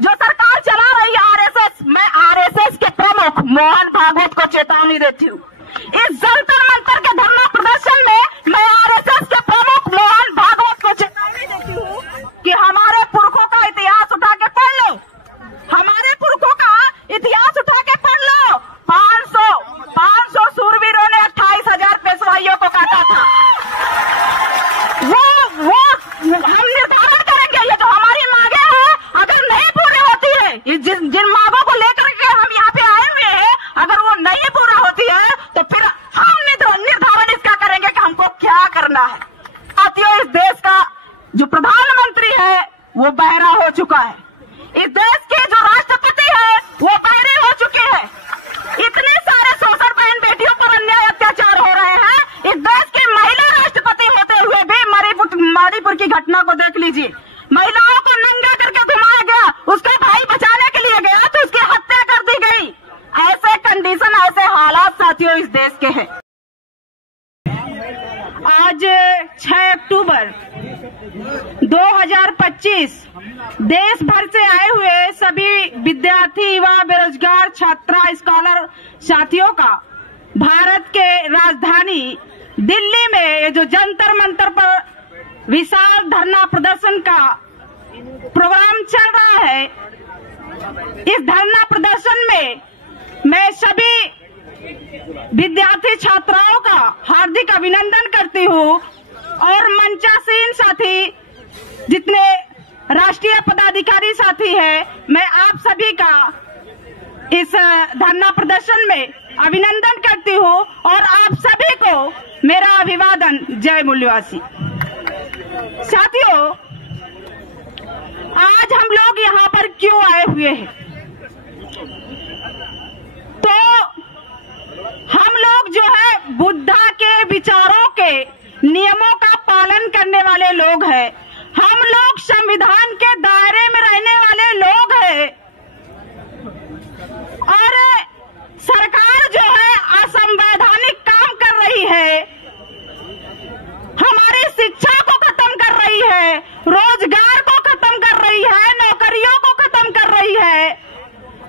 जो सरकार चला रही है आरएसएस, मैं आरएसएस के प्रमुख मोहन भागवत को चेतावनी देती हूँ। इस जंतर मंतर के धरना प्रदर्शन में मैं आरएसएस के प्रमुख मोहन भागवत को चेतावनी देती हूँ कि हमारे पुरखों का इतिहास उठा के पढ़ लो, हमारे पुरखों का इतिहास उठा के पढ़ लो। 500 सूरवीरों ने 28,000 पेशवाइयों को काटा था। वो हम निर्धारण करेंगे, ये जो हमारी मांगे हैं अगर नहीं पूरी होती है, जिन मांगों को लेकर के हम यहाँ पे आए हुए हैं, अगर वो नहीं पूरा होती है तो फिर हम निर्धारण इसका करेंगे कि हमको क्या करना है। साथियों, इस देश का जो प्रधानमंत्री है वो बहरा हो चुका है, इस देश के जो राष्ट्रपति है वो बहरे हो चुके हैं। इतने सारे शोषण बहन बेटियों पर अन्याय अत्याचार हो रहे हैं, इस देश की महिला राष्ट्रपति होते हुए भी मणिपुर की घटना को देख लीजिए। महिलाओं को नंगा करके घुमाया गया, उसका भाई बचाने के लिए गया तो उसकी हत्या कर दी गई। ऐसे कंडीशन, ऐसे हालात साथियों इस देश के हैं। आज 6 अक्टूबर 2025 देश भर से आए हुए सभी विद्यार्थी व बेरोजगार छात्रा स्कॉलर साथियों का भारत के राजधानी दिल्ली में ये जो जंतर मंतर पर विशाल धरना प्रदर्शन का प्रोग्राम चल रहा है, इस धरना प्रदर्शन में मैं सभी विद्यार्थी छात्राओं का हार्दिक अभिनंदन करती हूँ और मंचासीन साथी जितने राष्ट्रीय पदाधिकारी साथी हैं, मैं आप सभी का इस धरना प्रदर्शन में अभिनंदन करती हूँ और आप सभी को मेरा अभिवादन। जय मूल्यवासी। साथियों, आज हम लोग यहाँ पर क्यों आए हुए हैं? तो हम लोग जो है बुद्धा के विचारों के नियमों का पालन करने वाले लोग हैं, हम लोग संविधान के दायरे में रहने वाले लोग हैं और सरकार जो है असंवैधानिक काम कर रही है, हमारी शिक्षा को खत्म कर रही है, रोजगार को खत्म कर रही है, नौकरियों को खत्म कर रही है।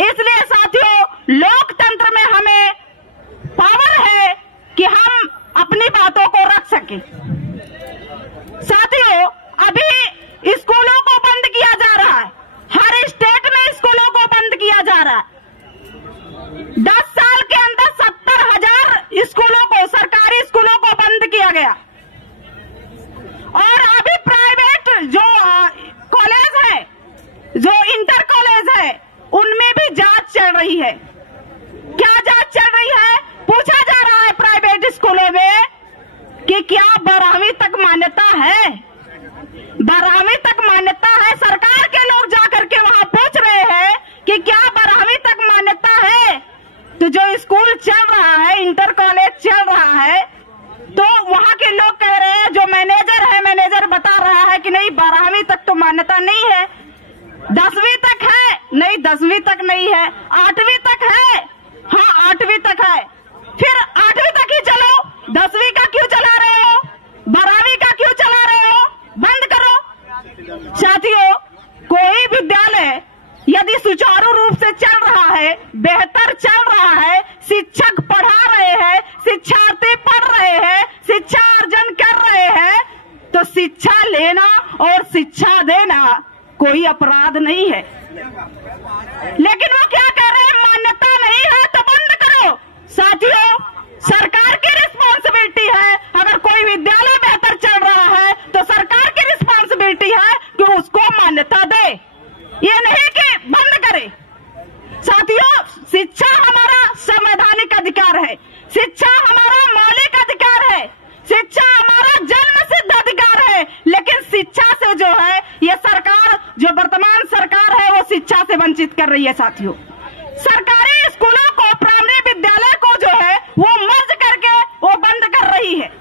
इसलिए साथियों, लोकतंत्र में हमें पावर है कि हम अपनी बातों को रख सकें। साथियों, अभी स्कूलों को बंद किया जा रहा है, हर स्टेट में स्कूलों को बंद किया जा रहा है। 10 साल के अंदर 70,000 स्कूलों को, सरकारी स्कूलों को बंद किया गया और अभी प्राइवेट जो कॉलेज है, जो इंटर कॉलेज है, उनमें भी जांच चल रही है। क्या जांच चल रही है? पूछा जा रहा है प्राइवेट स्कूलों में कि क्या 12वीं तक मान्यता है, 12वीं तक मान्यता है। सरकार के लोग जाकर के वहां पूछ रहे हैं कि क्या 12वीं तक मान्यता है। तो जो स्कूल चल रहा है, इंटर कॉलेज चल रहा है, तो वहां के लोग कह रहे हैं, जो मैनेजर है, मैनेजर बता रहा है कि नहीं 12वीं तक तो मान्यता नहीं है, 10वीं तक है, नहीं 10वीं तक नहीं है, 8वीं तक है, हाँ 8वीं तक है। फिर 8वीं तक ही चलो, 10वीं का क्यों चला रहे हो, 12वीं का क्यों चला रहे हो? बंद करो। साथियों, कोई विद्यालय यदि सुचारू रूप से चल रहा है, बेहतर चल रहा है, शिक्षक पढ़ा रहे हैं, शिक्षार्थी पढ़ रहे हैं, शिक्षा अर्जन कर रहे हैं, तो शिक्षा लेना और शिक्षा देना कोई अपराध नहीं है। लेकिन वो क्या कह रहे हैं? मान्यता नहीं है तो बंद करो। साथियों, सरकार की रिस्पॉन्सिबिलिटी है, अगर कोई विद्यालय बेहतर चल रहा है तो सरकार की रिस्पॉन्सिबिलिटी है कि उसको मान्यता दे, ये नहीं कि बंद करे। साथियों, शिक्षा हमारा संवैधानिक अधिकार है, शिक्षा हमारा मौलिक अधिकार है, शिक्षा हमारा जन्म सिद्ध अधिकार है। लेकिन शिक्षा से जो है ये सरकार, जो वर्तमान सरकार है, वो शिक्षा से वंचित कर रही है। साथियों, सरकारी स्कूलों को, प्राइमरी विद्यालय को जो है वो मर्ज करके वो बंद कर रही है।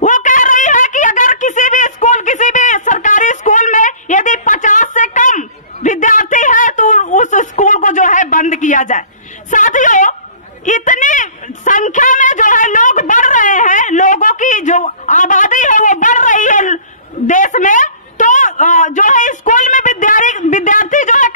वो कह रही है कि अगर किसी भी स्कूल, किसी भी सरकारी स्कूल में यदि 50 से कम विद्यार्थी है तो उस स्कूल को जो है बंद किया जाए। साथियों, इतनी संख्या में जो है लोग बढ़ रहे हैं, लोगों की जो आबादी है वो बढ़ रही है देश में, तो जो है स्कूल में विद्यार्थी जो है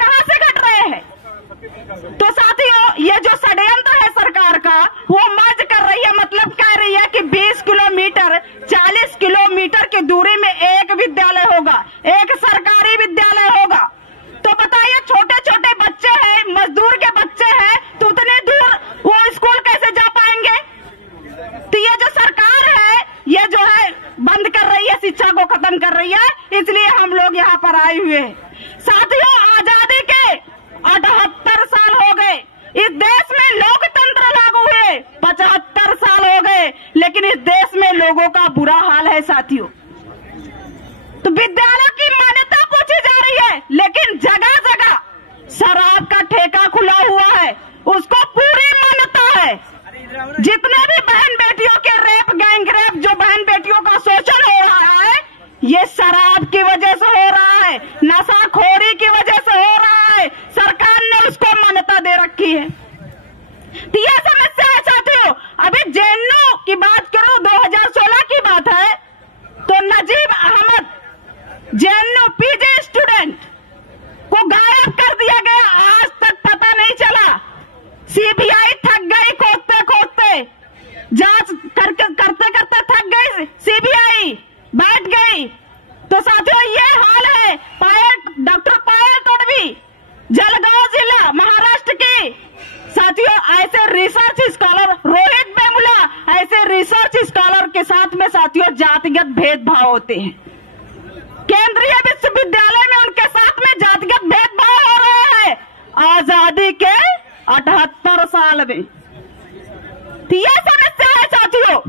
होते हैं। केंद्रीय विश्वविद्यालय में उनके साथ में जातिगत भेदभाव हो रहे हैं आजादी के 78 साल में। यह समस्या है साथियों।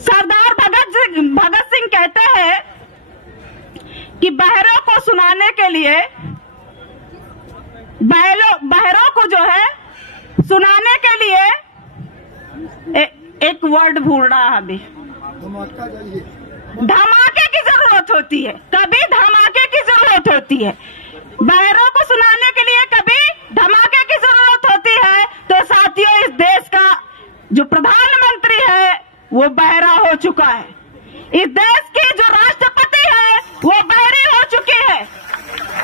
सरदार भगत सिंह कहते हैं कि बहरों को सुनाने के लिए, बहरों को जो है सुनाने के लिए एक वर्ड भूल रहा है अभी, धमाके की जरूरत होती है। कभी धमाके की जरूरत होती है, बहरों को सुनाने के लिए कभी धमाके की जरूरत होती है। तो साथियों, इस देश का जो प्रधानमंत्री है वो बहरा हो चुका है। इस देश की जो राष्ट्रपति है वो बहरी हो चुकी है।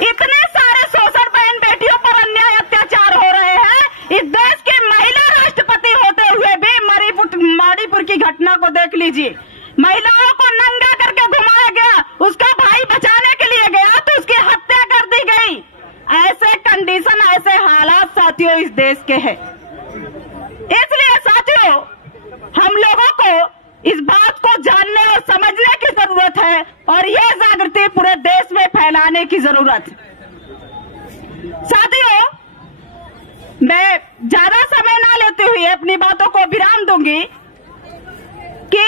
इतने सारे शोषण बहन बेटियों पर अन्याय अत्याचार हो रहे हैं। इस देश की महिला राष्ट्रपति होते हुए भी मणिपुर की घटना को देख लीजिए। महिलाओं को नंगा करके घुमाया गया, उसका भाई बचाने के लिए गया तो उसकी हत्या कर दी गई। ऐसे कंडीशन, ऐसे हालात साथियों इस देश के हैं। इसलिए साथियों, हम लोगों को इस बात को जानने और समझने की जरूरत है और यह जागृति पूरे देश में फैलाने की जरूरत है। साथियों, मैं ज्यादा समय ना लेते हुए अपनी बातों को विराम दूंगी कि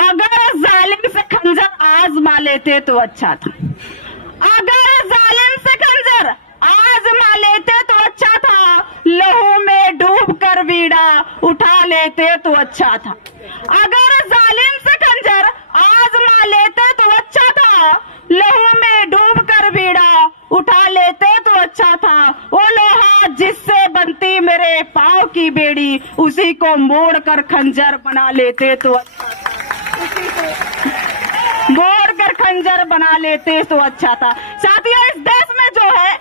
अगर जालिम से खंजर आजमा लेते तो अच्छा था। अगर जालिम से खंजर आजमा लेते तो अच्छा था। लहू में डूब कर बीड़ा उठा लेते तो अच्छा था। अगर जालिम से खंजर आजमा लेते तो अच्छा था। लहू में डूब कर बीड़ा उठा लेते तो अच्छा था। वो लोहा जिससे बनती मेरे पाँव की बेड़ी, उसी को मोड़ कर खंजर बना लेते तो अच्छा था। मोड़ कर खंजर बना लेते तो अच्छा था। साथियों, इस देश में जो है,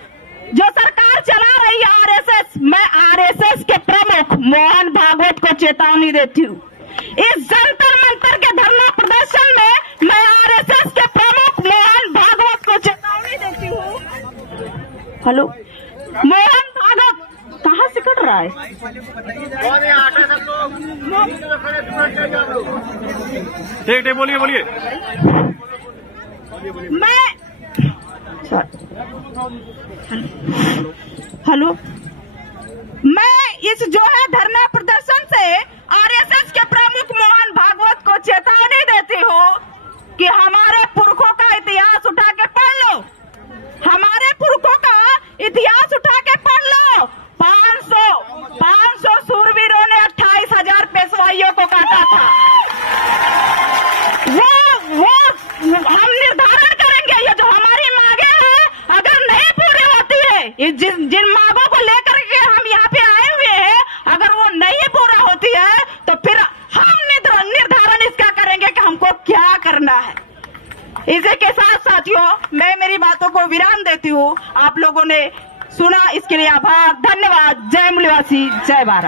जो सरकार चला रही है आरएसएस, मैं आरएसएस के प्रमुख मोहन भागवत को चेतावनी देती हूँ। इस जंतर मंतर के धरना प्रदर्शन में मैं आरएसएस के प्रमुख मोहन भागवत को चेतावनी देती हूँ। हेलो, मोहन भागवत कहाँ से कट रहा है? ठीक, बोलिए बोलिए। हेलो, मैं इस जो है धरना प्रदर्शन से आरएसएस के प्रमुख मोहन भागवत को चेतावनी देती हूँ कि हमारे पुरखों का इतिहास उठा के पढ़ लो। हमारे पुरखों का इतिहास उठा के पढ़ लो। 500 सूरवीरों ने 28,000 पेशवाइयों को काटा था। वो हम निर्धारण करेंगे, ये जो हमारी मांगे हैं अगर नहीं पूरी होती है, जिन मांगों को लेकर के हम यहाँ पे आए हुए हैं, अगर वो नहीं पूरा होती है तो फिर हम निर्धारण इसका करेंगे कि हमको क्या करना है। इसी के साथ साथियों, मैं मेरी बातों को विराम देती हूँ। आप लोगों ने सुना, इसके लिए आभार, धन्यवाद। जय मूल्यवासी, जय भारत।